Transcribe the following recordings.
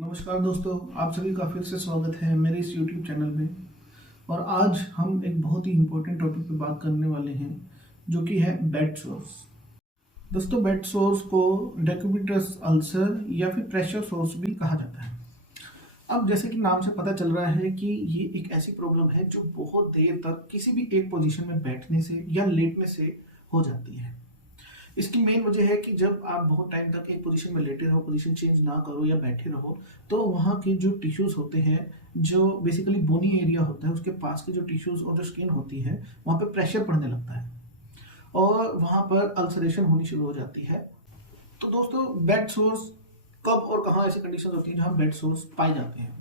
नमस्कार दोस्तों, आप सभी का फिर से स्वागत है मेरे इस YouTube चैनल में। और आज हम एक बहुत ही इम्पोर्टेंट टॉपिक पे बात करने वाले हैं जो कि है बेड सोर्स। दोस्तों, बेड सोर्स को डेक्यूबिटस अल्सर या फिर प्रेशर सोर्स भी कहा जाता है। अब जैसे कि नाम से पता चल रहा है कि ये एक ऐसी प्रॉब्लम है जो बहुत देर तक किसी भी एक पोजीशन में बैठने से या लेटने से हो जाती है। इसकी मेन वजह है कि जब आप बहुत टाइम तक एक पोजीशन में लेटे रहो, पोजीशन चेंज ना करो या बैठे रहो, तो वहाँ के जो टिश्यूज होते हैं, जो बेसिकली बोनी एरिया होता है, उसके पास के जो टिश्यूज और जो स्किन होती है, वहाँ पे प्रेशर पड़ने लगता है और वहाँ पर अल्सरेशन होनी शुरू हो जाती है। तो दोस्तों, बेड सोर्स कब और कहाँ ऐसी कंडीशन होती है जहाँ बेड सोर्स पाए जाते हैं?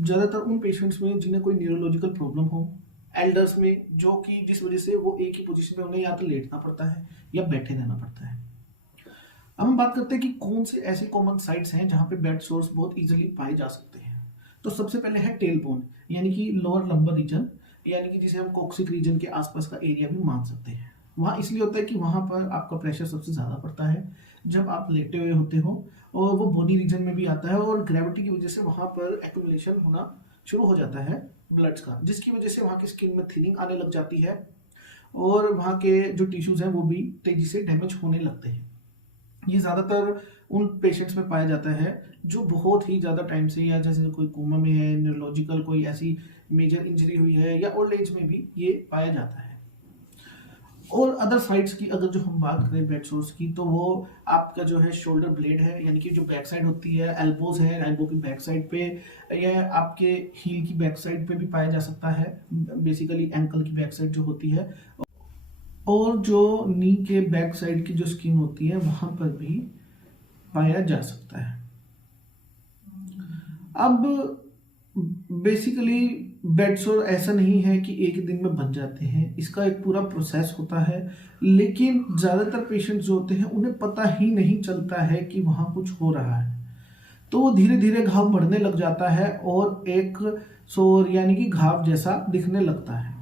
ज़्यादातर उन पेशेंट्स में जिन्हें कोई न्यूरोलॉजिकल प्रॉब्लम हो, एल्डर्स में, जो कि जिस वजह से वो एक ही पोजीशन में उन्हें या तो लेटना पड़ता है या बैठे रहना पड़ता है। अब हम बात करते हैं कि कौन से ऐसे कॉमन साइट्स हैं जहाँ पे बेड सोर्स बहुत इजीली पाए जा सकते हैं। तो सबसे पहले है टेल बोन, यानी कि लोअर लंबर रीजन, यानी कि जिसे हम कोक्सिक रीजन के आसपास का एरिया भी मान सकते हैं। वहाँ इसलिए होता है कि वहाँ पर आपका प्रेशर सबसे ज़्यादा पड़ता है जब आप लेटे हुए होते हो, और वो बोनी रीजन में भी आता है, और ग्रेविटी की वजह से वहाँ पर एक्यूमुलेशन होना शुरू हो जाता है ब्लड्स का, जिसकी वजह से वहाँ की स्किन में थिनिंग आने लग जाती है और वहाँ के जो टिश्यूज हैं वो भी तेजी से डैमेज होने लगते हैं। ये ज़्यादातर उन पेशेंट्स में पाया जाता है जो बहुत ही ज़्यादा टाइम से, या जैसे कोई कोमा में है, न्यूरोलॉजिकल कोई ऐसी मेजर इंजरी हुई है, या ओल्ड एज में भी ये पाया जाता है। और अदर साइड्स की अगर जो हम बात करें बेड सोर्स की, तो वो आपका जो है शोल्डर ब्लेड है, यानी कि जो बैक साइड होती है, एल्बोज है, एल्बो की बैक साइड पे, या आपके हील की बैक साइड पे भी पाया जा सकता है, बेसिकली एंकल की बैक साइड जो होती है, और जो नी के बैक साइड की जो स्किन होती है वहां पर भी पाया जा सकता है। अब बेसिकली बेड सोर ऐसा नहीं है कि एक दिन में बन जाते हैं, इसका एक पूरा प्रोसेस होता है। लेकिन ज़्यादातर पेशेंट्स जो होते हैं उन्हें पता ही नहीं चलता है कि वहाँ कुछ हो रहा है, तो वो धीरे धीरे घाव बढ़ने लग जाता है और एक सोर यानी कि घाव जैसा दिखने लगता है।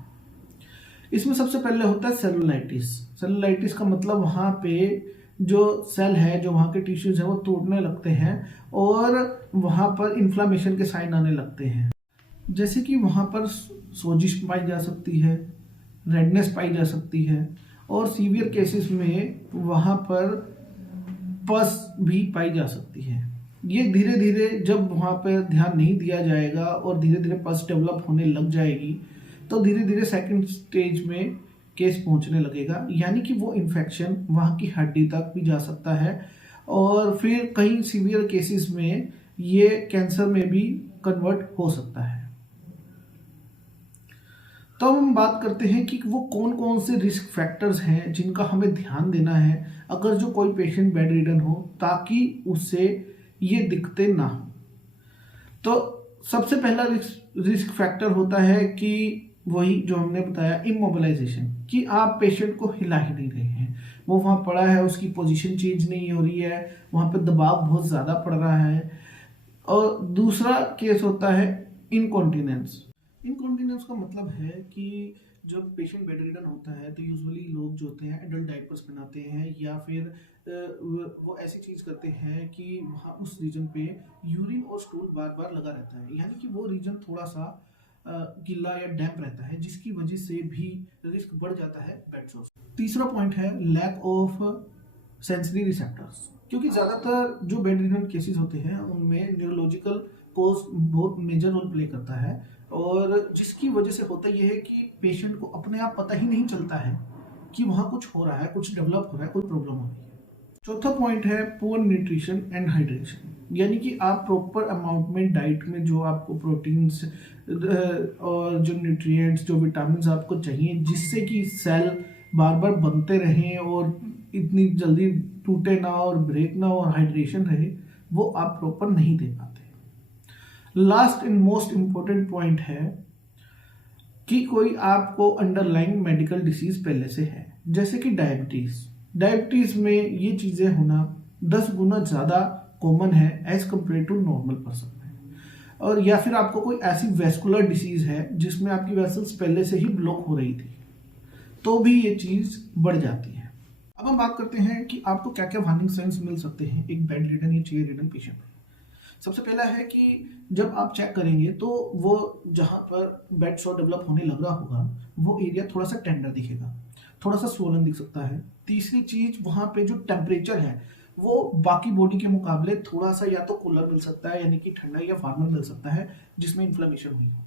इसमें सबसे पहले होता है सेलुलाइटिस। सेलुलाइटिस का मतलब वहाँ पे जो सेल है, जो वहाँ के टिश्यूज हैं, वो टूटने लगते हैं और वहाँ पर इन्फ्लामेशन के साइन आने लगते हैं। जैसे कि वहाँ पर सोजिश पाई जा सकती है, रेडनेस पाई जा सकती है, और सीवियर केसेस में वहाँ पर पस भी पाई जा सकती है। ये धीरे धीरे जब वहाँ पर ध्यान नहीं दिया जाएगा और धीरे धीरे पस डेवलप होने लग जाएगी, तो धीरे धीरे सेकंड स्टेज में केस पहुंचने लगेगा, यानी कि वो इन्फेक्शन वहाँ की हड्डी तक भी जा सकता है, और फिर कई सीवियर केसेस में ये कैंसर में भी कन्वर्ट हो सकता है। तो हम बात करते हैं कि वो कौन कौन से रिस्क फैक्टर्स हैं जिनका हमें ध्यान देना है अगर जो कोई पेशेंट बेड रिडन हो, ताकि उससे ये दिक्कतें ना हो। तो सबसे पहला रिस्क फैक्टर होता है कि वही जो हमने बताया, इमोबिलाइजेशन, कि आप पेशेंट को हिला ही नहीं रहे हैं, वो वहाँ पड़ा है, उसकी पोजीशन चेंज नहीं हो रही है, वहाँ पे दबाव बहुत ज़्यादा पड़ रहा है। और दूसरा केस होता है इनकॉन्टिनेंस। इनकॉन्टिनेंस का मतलब है कि जब पेशेंट बेड रिडन होता है तो यूजुअली लोग जो होते हैं एडल्ट डायपर्स पहनाते हैं, या फिर वो ऐसी चीज़ करते हैं कि वहाँ उस रीजन पे यूरिन और स्टूल बार बार लगा रहता है, यानी कि वो रीजन थोड़ा सा गीला या डैम्प रहता है, जिसकी वजह से भी रिस्क बढ़ जाता है बेड सोर्स। तीसरा पॉइंट है लैक ऑफ सेंसरी रिसेप्टर्स, क्योंकि ज़्यादातर जो बेड रिडन केसेस होते हैं उनमें न्यूरोलॉजिकल कोज बहुत मेजर रोल प्ले करता है, और जिसकी वजह से होता यह है कि पेशेंट को अपने आप पता ही नहीं चलता है कि वहाँ कुछ हो रहा है, कुछ डेवलप हो रहा है, कोई प्रॉब्लम हो रही है। चौथा पॉइंट है पुअर न्यूट्रिशन एंड हाइड्रेशन, यानी कि आप प्रॉपर अमाउंट में डाइट में जो आपको प्रोटीन्स और जो न्यूट्रिएंट्स, जो विटामिन आपको चाहिए, जिससे कि सेल बार बार बनते रहें और इतनी जल्दी टूटे ना और ब्रेक ना और हाइड्रेशन रहे, वो आप प्रॉपर नहीं दे पाते। Last and most important point है कि कोई आपको अंडरलाइंग मेडिकल डिसीज पहले से है, जैसे कि डायबिटीज। डायबिटीज में ये चीजें होना 10 गुना ज्यादा कॉमन है as compared to normal person में। और या फिर आपको कोई ऐसी वेस्कुलर डिसीज है जिसमें आपकी वेसल्स पहले से ही ब्लॉक हो रही थी, तो भी ये चीज बढ़ जाती है। अब हम बात करते हैं कि आपको क्या क्या वार्निंग साइंस मिल सकते हैं एक बेड रिडन या चेयर रिडन पेशेंट में। सबसे पहला है कि जब आप चेक करेंगे तो वो जहाँ पर बेड सोर डेवलप होने लग रहा होगा वो एरिया थोड़ा सा टेंडर दिखेगा, थोड़ा सा स्वोलन दिख सकता है। तीसरी चीज, वहाँ पे जो टेम्परेचर है वो बाकी बॉडी के मुकाबले थोड़ा सा या तो कूलर मिल सकता है, यानी कि ठंडा या वार्मर मिल सकता है, जिसमें इन्फ्लेमेशन हुई हो।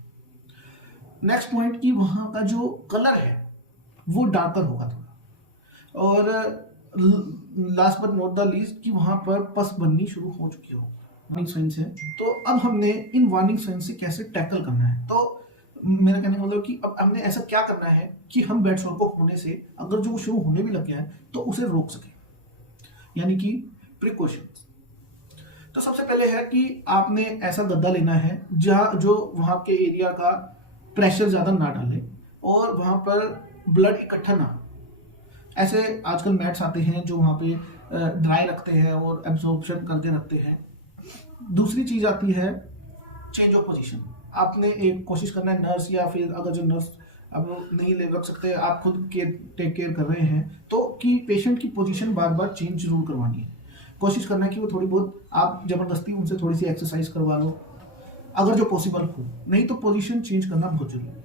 नेक्स्ट पॉइंट कि वहाँ का जो कलर है वो डार्कर होगा थोड़ा। और last but not the least कि वहाँ पर पस बननी शुरू हो चुकी हो। वार्निंग साइन है, तो अब हमने इन वार्निंग साइन से कैसे टैकल करना है। तो मेरा कहने का मतलब कि अब हमने ऐसा क्या करना है कि हम बेड सोर को होने से, अगर जो शुरू होने भी लग गया है तो उसे रोक सके, यानी कि प्रिकॉशंस। तो सबसे पहले है कि आपने ऐसा गद्दा लेना है जहाँ जो वहाँ के एरिया का प्रेशर ज़्यादा ना डाले और वहाँ पर ब्लड इकट्ठा ना हो। ऐसे आजकल मैट्स आते हैं जो वहाँ पे ड्राई रखते हैं और एब्जॉर्प्शन करके रखते हैं। दूसरी चीज़ आती है चेंज ऑफ पोजीशन। आपने एक कोशिश करना है, नर्स या फिर अगर जो नर्स अब नहीं ले रख सकते, आप खुद के टेक केयर कर रहे हैं, तो कि पेशेंट की पोजीशन बार बार चेंज जरूर करवानी है। कोशिश करना है कि वो थोड़ी बहुत आप ज़बरदस्ती उनसे थोड़ी सी एक्सरसाइज करवा लो अगर जो पॉसिबल हो, नहीं तो पोजीशन चेंज करना बहुत जरूरी है।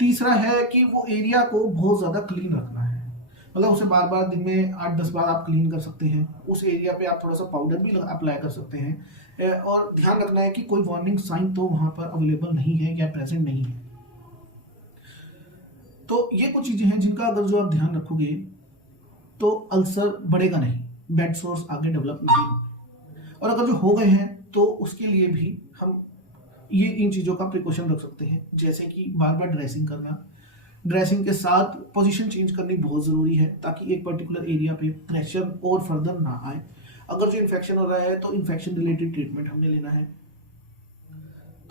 तीसरा है कि वो एरिया को बहुत ज़्यादा क्लीन रखना है, मतलब उसे बार बार दिन में 8-10 बार आप क्लीन कर सकते हैं। उस एरिया पे आप थोड़ा सा पाउडर भी अप्लाई कर सकते हैं और ध्यान रखना है कि कोई वार्निंग साइन तो वहाँ पर अवेलेबल नहीं है या प्रेजेंट नहीं है। तो ये कुछ चीज़ें हैं जिनका अगर जो आप ध्यान रखोगे तो अल्सर बढ़ेगा नहीं, बेड सोर्स आगे डेवलप नहीं होंगे। और अगर जो हो गए हैं तो उसके लिए भी हम ये इन चीज़ों का प्रिकॉशन रख सकते हैं, जैसे कि बार बार ड्रेसिंग करना, ड्रेसिंग के साथ पोजीशन चेंज करनी बहुत ज़रूरी है ताकि एक पर्टिकुलर एरिया पे प्रेशर और फर्दर ना आए। अगर जो इन्फेक्शन हो रहा है तो इन्फेक्शन रिलेटेड ट्रीटमेंट हमने लेना है।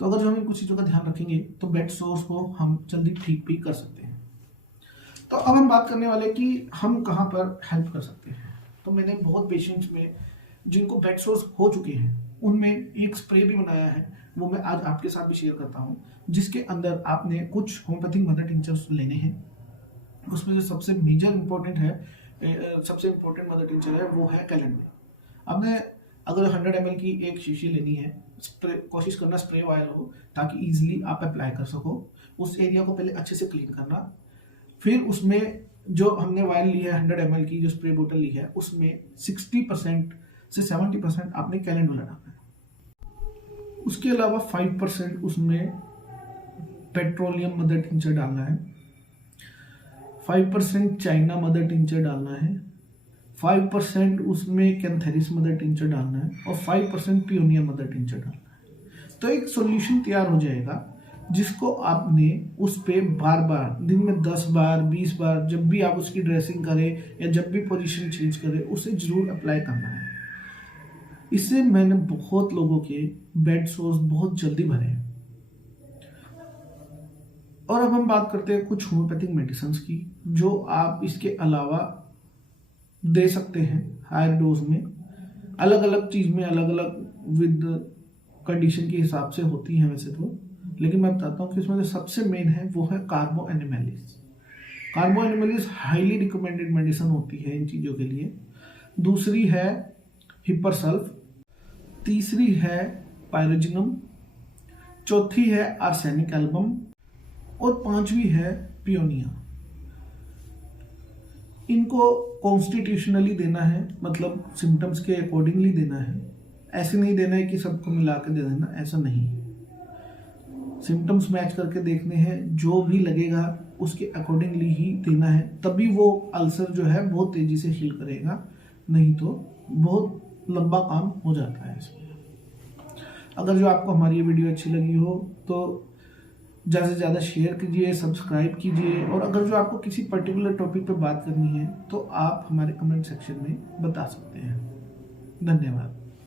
तो अगर जो हम इन कुछ चीज़ों का ध्यान रखेंगे तो बेड सोर्स को हम जल्दी ठीक भी कर सकते हैं। तो अब हम बात करने वाले कि हम कहाँ पर हेल्प कर सकते हैं। तो मैंने बहुत पेशेंट्स में जिनको बेड सोर्स हो चुके हैं उनमें एक स्प्रे भी बनाया है, वो मैं आज आपके साथ भी शेयर करता हूँ, जिसके अंदर आपने कुछ होम्योपैथिक मदर टिंचर्स लेने हैं। उसमें जो सबसे मेजर इंपॉर्टेंट है, सबसे इंपॉर्टेंट मदर टिंचर है वो है कैलेंडुला। आपने अगर 100 ml की एक शीशी लेनी है, स्प्रे कोशिश करना स्प्रे वायल हो ताकि इजीली आप अप्लाई कर सको। उस एरिया को पहले अच्छे से क्लीन करना, फिर उसमें जो हमने वायल ली है 100 ml की जो स्प्रे बोतल ली है उसमें 60% से 70% आपने कैलेंडुला डालना है। उसके अलावा 5% उसमें पेट्रोलियम मदर टिंचर डालना है, 5% चाइना मदर टिंचर डालना है, 5% उसमें कैंथेरिस मदर टिंचर डालना है और 5% पियोनिया मदर टिंचर डालना है। तो एक सॉल्यूशन तैयार हो जाएगा जिसको आपने उस पे बार बार दिन में 10 बार 20 बार जब भी आप उसकी ड्रेसिंग करें या जब भी पोजीशन चेंज करें उसे जरूर अप्लाई करना है। इससे मैंने बहुत लोगों के बेड सोर्स बहुत जल्दी भरे हैं। और अब हम बात करते हैं कुछ होम्योपैथिक मेडिसिन की जो आप इसके अलावा दे सकते हैं हायर डोज में। अलग अलग चीज़ में अलग अलग विद कंडीशन के हिसाब से होती हैं वैसे तो, लेकिन मैं बताता हूँ कि इसमें जो सबसे मेन है वो है कार्बो एनिमेलिस। कार्बो एनिमेलिस हाईली रिकमेंडेड मेडिसिन होती है इन चीज़ों के लिए। दूसरी है हिपरसल्फ, तीसरी है पायरोजिनम, चौथी है आर्सेनिक एल्बम और पांचवी है पियोनिया। इनको कॉन्स्टिट्यूशनली देना है, मतलब सिम्टम्स के अकॉर्डिंगली देना है। ऐसे नहीं देना है कि सबको मिला के दे देना, ऐसा नहीं। सिम्टम्स मैच करके देखने हैं, जो भी लगेगा उसके अकॉर्डिंगली ही देना है, तभी वो अल्सर जो है बहुत तेजी से हील करेगा, नहीं तो बहुत लंबा काम हो जाता है इसमें। अगर जो आपको हमारी ये वीडियो अच्छी लगी हो तो ज़्यादा से ज़्यादा शेयर कीजिए, सब्सक्राइब कीजिए, और अगर जो आपको किसी पर्टिकुलर टॉपिक पर बात करनी है तो आप हमारे कमेंट सेक्शन में बता सकते हैं। धन्यवाद।